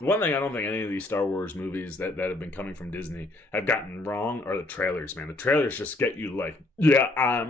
The one thing I don't think any of these Star Wars movies that have been coming from Disney have gotten wrong are the trailers, man. The trailers just get you like, yeah, I've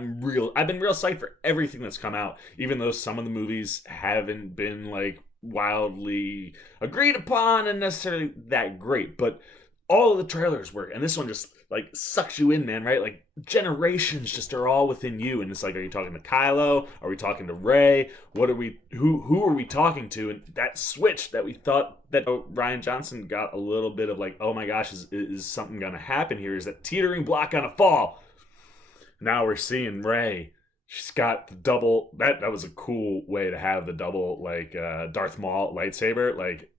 been real psyched for everything that's come out, even though some of the movies haven't been like wildly agreed upon and necessarily that great. But all of the trailers work, and this one just like sucks you in, man, right? Like generations just are all within you, and it's like, are you talking to Kylo? Are we talking to Rey? What are we? Who are we talking to? And that switch that we thought that Rian Johnson got a little bit of like, oh my gosh, is something gonna happen here? Is that teetering block gonna fall? Now we're seeing Rey. She's got the double. That was a cool way to have the double like Darth Maul lightsaber like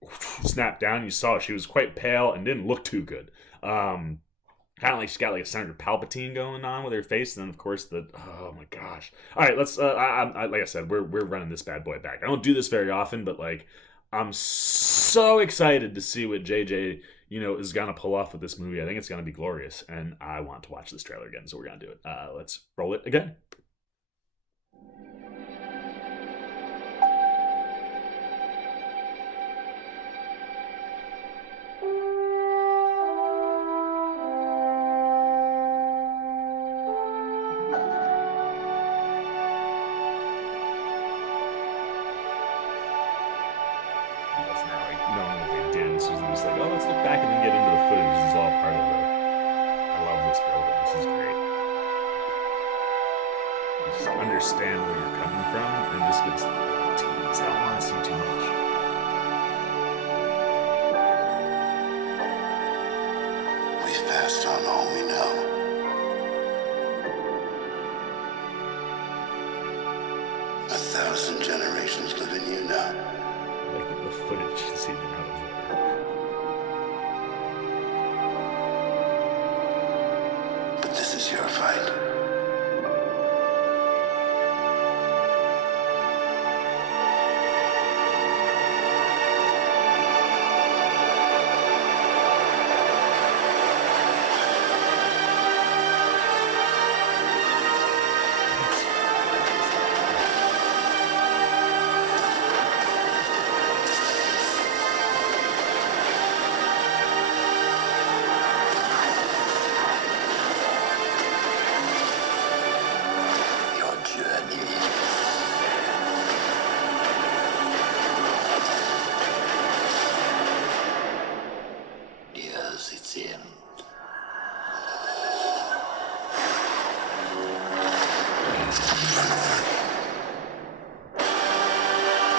snap down. You saw she was quite pale and didn't look too good. Kind of like she's got like a Senator Palpatine going on with her face, and then of course oh my gosh. All right, let's. Like I said, we're running this bad boy back. I don't do this very often, but like I'm so excited to see what JJ is gonna pull off with this movie. I think it's gonna be glorious, and I want to watch this trailer again. So we're gonna do it. Let's roll it again. This was just like, oh, let's look back and then get into the footage. This is all part of it. I love this building. This is great. You just understand where you're coming from, and this gives teens. I don't want to see too much. We've passed on all we know. A 1,000 generations live in you now. Like the footage is even out of order. This is your fight.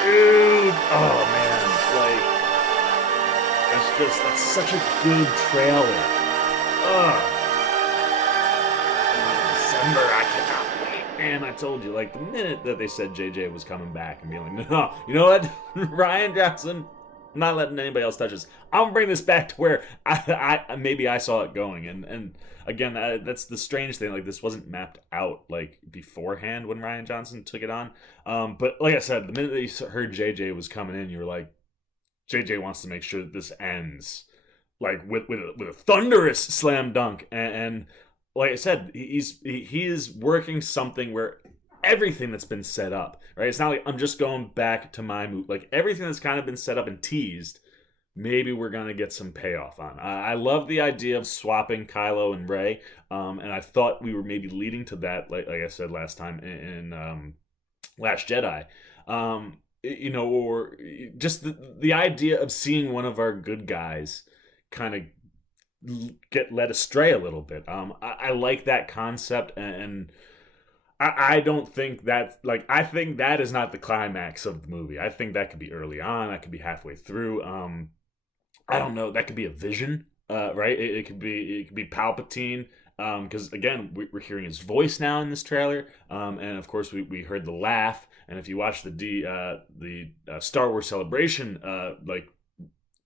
Dude, oh man, like that's such a good trailer. December, I cannot wait, man. I told you, like the minute that they said JJ was coming back and being like, no, you know what, Rian Johnson, I'm not letting anybody else touch this. I'm gonna bring this back to where I saw it going, and again, that's the strange thing. Like this wasn't mapped out like beforehand when Rian Johnson took it on. But like I said, the minute that you heard JJ was coming in, you were like, JJ wants to make sure that this ends like with a thunderous slam dunk, and like I said, he is working something where everything that's been set up, right? It's not like I'm just going back to my move. Like everything that's kind of been set up and teased, maybe we're gonna get some payoff on. I love the idea of swapping Kylo and Rey, and I thought we were maybe leading to that, like I said last time in Last Jedi, or just the idea of seeing one of our good guys kind of get led astray a little bit. I like that concept, and I don't think that, like, I think that is not the climax of the movie. I think that could be early on. That could be halfway through. I don't know. That could be a vision, right? It could be Palpatine, because again, we're hearing his voice now in this trailer, and of course we heard the laugh. And if you watch the Star Wars Celebration,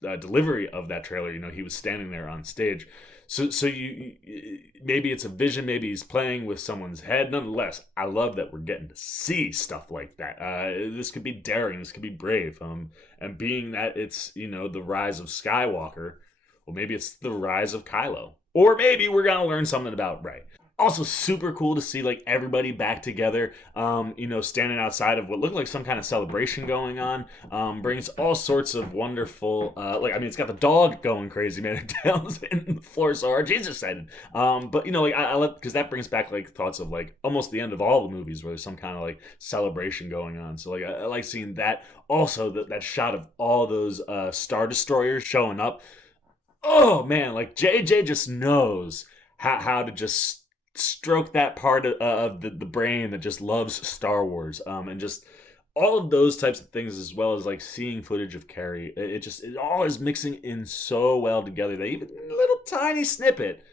delivery of that trailer, he was standing there on stage. So you maybe it's a vision, maybe he's playing with someone's head. Nonetheless, I love that we're getting to see stuff like that. This could be daring, this could be brave. And being that it's the rise of Skywalker, well, maybe it's the rise of Kylo, or maybe we're gonna learn something about Rey. Also, super cool to see like everybody back together, standing outside of what looked like some kind of celebration going on. Brings all sorts of wonderful, it's got the dog going crazy, man. It down in the floor so hard. She's excited. But I love because that brings back like thoughts of like almost the end of all the movies where there's some kind of like celebration going on. So like I like seeing that. Also, that shot of all those Star Destroyers showing up. Oh man, like JJ just knows how to just stroke that part of the brain that just loves Star Wars, and just all of those types of things, as well as like seeing footage of Carrie. It all is mixing in so well together that even a little tiny snippet,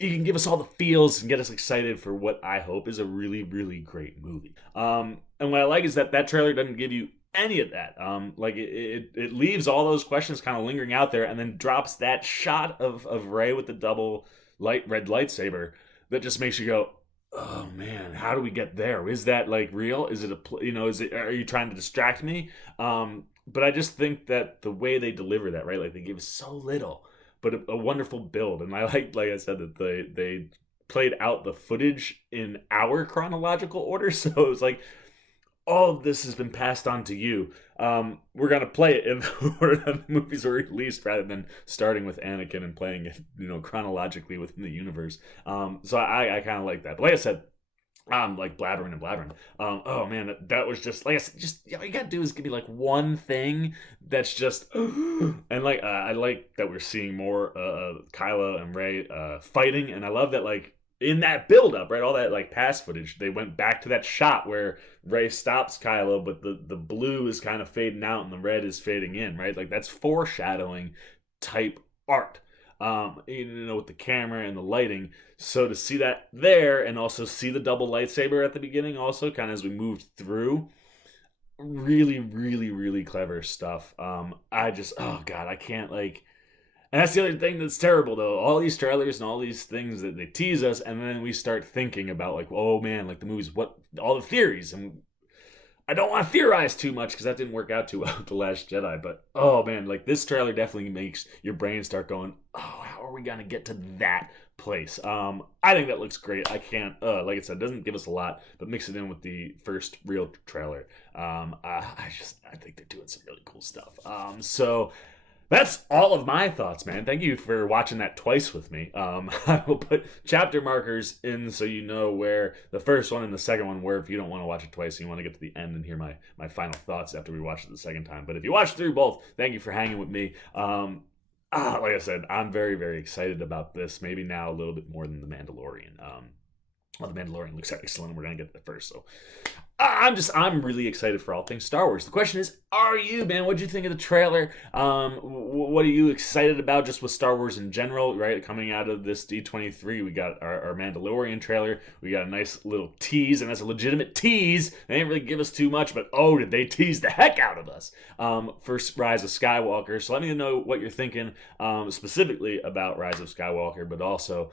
you can give us all the feels and get us excited for what I hope is a really, really great movie. And what I like is that trailer doesn't give you any of that. It leaves all those questions kind of lingering out there, and then drops that shot of Rey with the double red lightsaber that just makes you go, oh man, how do we get there? Is that like real? Is it are you trying to distract me? But I just think that the way they deliver that, right? Like they give us so little, but a wonderful build. And I like I said, that they played out the footage in our chronological order. So it was like, all of this has been passed on to you. We're gonna play it in the order that the movies were released, rather than starting with Anakin and playing it, chronologically within the universe. So I kind of like that. But like I said, I'm like blabbering and blabbering. Oh man, that was just like I said, just all you gotta do is give me like one thing that's just, and like I like that we're seeing more Kylo and Rey fighting, and I love that like in that build up, right, all that like past footage, they went back to that shot where Rey stops Kylo, but the blue is kind of fading out and the red is fading in, right? Like that's foreshadowing type art. With the camera and the lighting. So to see that there, and also see the double lightsaber at the beginning, also kind of as we moved through, really, really, really clever stuff. Oh god, I can't like. And that's the other thing that's terrible, though. All these trailers and all these things that they tease us, and then we start thinking about, like, oh man, like the movies, what, all the theories. And I don't want to theorize too much because that didn't work out too well with The Last Jedi. But, oh man, like this trailer definitely makes your brain start going, oh, how are we going to get to that place? I think that looks great. I can't, like I said, it doesn't give us a lot, but mix it in with the first real trailer. I think they're doing some really cool stuff. So that's all of my thoughts, man. Thank you for watching that twice with me. I will put chapter markers in so you know where the first one and the second one were, if you don't want to watch it twice and you want to get to the end and hear my final thoughts after we watch it the second time. But if you watch through both, thank you for hanging with me. Like I said, I'm very, very excited about this. Maybe now a little bit more than The Mandalorian. The Mandalorian looks excellent, and we're going to get there first. So I'm really excited for all things Star Wars. The question is, are you, man? What'd you think of the trailer? What are you excited about just with Star Wars in general, right? Coming out of this D23, we got our Mandalorian trailer. We got a nice little tease, and that's a legitimate tease. They didn't really give us too much, but oh, did they tease the heck out of us for Rise of Skywalker. So let me know what you're thinking specifically about Rise of Skywalker, but also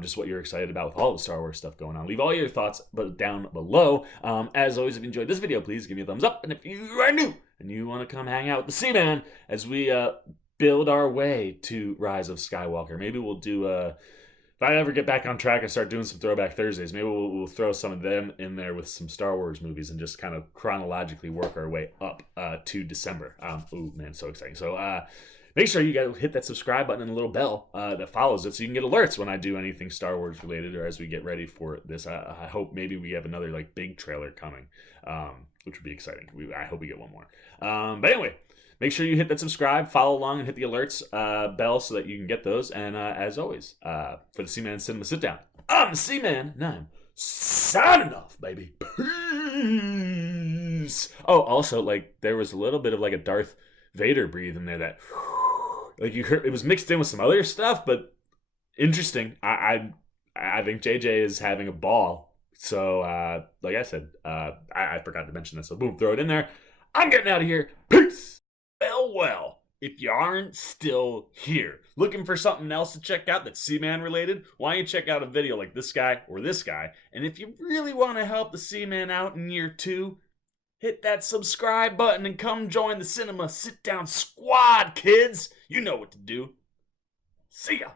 just what you're excited about with all the Star Wars stuff going on. Leave all your thoughts down below. As always, if you enjoyed this video, please give me a thumbs up. And if you are new and you want to come hang out with the Seaman as we build our way to Rise of Skywalker, maybe we'll do if I ever get back on track and start doing some Throwback Thursdays, maybe we'll throw some of them in there with some Star Wars movies and just kind of chronologically work our way up to December. Ooh, man, so exciting. So make sure you guys hit that subscribe button and the little bell that follows it so you can get alerts when I do anything Star Wars related or as we get ready for this. I hope maybe we have another like big trailer coming, which would be exciting. I hope we get one more. But anyway, make sure you hit that subscribe, follow along, and hit the alerts bell so that you can get those. And as always, for the Seaman Cinema Sit Down, I'm the Seaman, and I'm signing off, baby. Peace. Oh, also, like there was a little bit of like a Darth Vader breathe in there that. Like you heard, it was mixed in with some other stuff, but interesting. I think JJ is having a ball. So, like I said, I forgot to mention that. So, boom, throw it in there. I'm getting out of here. Peace. Well, if you aren't still here, looking for something else to check out that's Seaman related, why don't you check out a video like this guy or this guy? And if you really want to help the Seaman out in year 2, hit that subscribe button and come join the Cinema Sit Down Squad, kids. You know what to do. See ya.